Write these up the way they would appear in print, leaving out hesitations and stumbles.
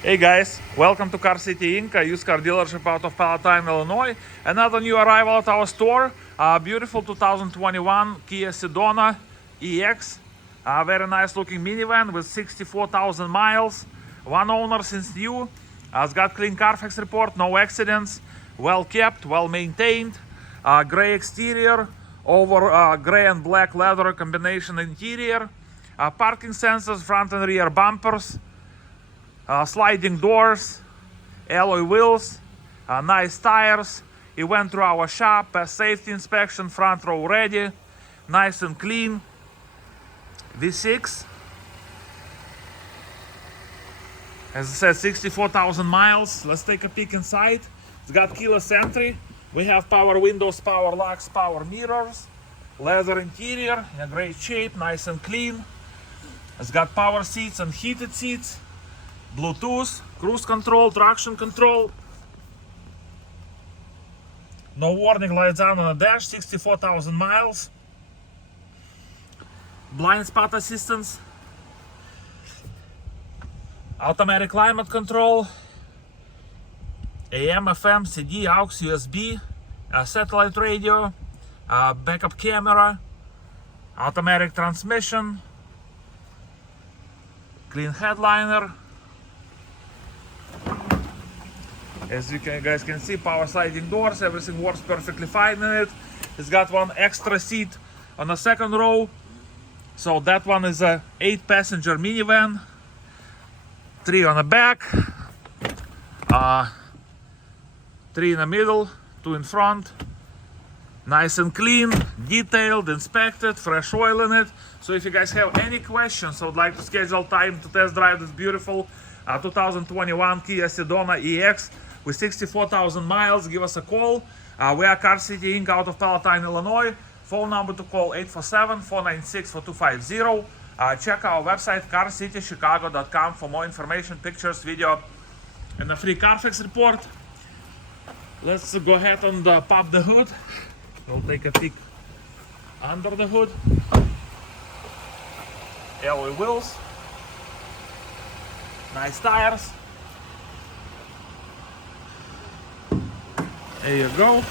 Hey guys, welcome to Car City Inc., a used car dealership out of Palatine, Illinois. Another new arrival at our store. Beautiful 2021 Kia Sedona EX. Very nice looking minivan with 64,000 miles. One owner since new. It's got clean Carfax report, no accidents. Well kept, well maintained. Gray exterior over gray and black leather combination interior. Parking sensors, front and rear bumpers. Sliding doors, alloy wheels, nice tires. It went through our shop, passed safety inspection, front row ready, nice and clean. V6, as I said, 64,000 miles. Let's take a peek inside. It's got keyless entry. We have power windows, power locks, power mirrors, leather interior in a great shape, nice and clean. It's got power seats and heated seats. Bluetooth, cruise control, traction control. No warning lights on the dash, 64,000 miles. Blind spot assistance. Automatic climate control. AM, FM, CD, aux, USB. Satellite radio. Backup camera. Automatic transmission. Clean headliner. As you guys can see, power sliding doors, everything works perfectly fine in it. It's got one extra seat on the second row. So that one is a 8-passenger minivan. 3 on the back. 3 in the middle, 2 in front. Nice and clean, detailed, inspected, fresh oil in it. So if you guys have any questions or would like to schedule time to test drive this beautiful 2021 Kia Sedona EX with 64,000 miles, give us a call. We are Car City Inc. out of Palatine, Illinois. Phone number to call 847-496-4250. Check our website carcitychicago.com for more information, pictures, video, and a free Carfax report. Let's go ahead and pop the hood. We'll take a peek under the hood. Alloy wheels. Nice tires. There you go.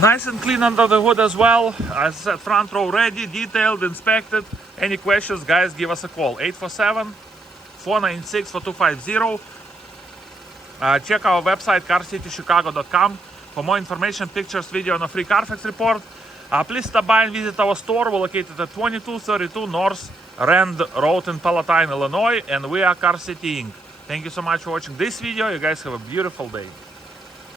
Nice and clean under the hood as well. As I said, front row ready, detailed, inspected. Any questions, guys, give us a call. 847-496-4250. Check our website, carcitychicago.com, for more information, pictures, video, and a free Carfax report. Please stop by and visit our store. We're located at 2232 North Rand Road in Palatine, Illinois, and we are Car City Inc. Thank you so much for watching this video. You guys have a beautiful day.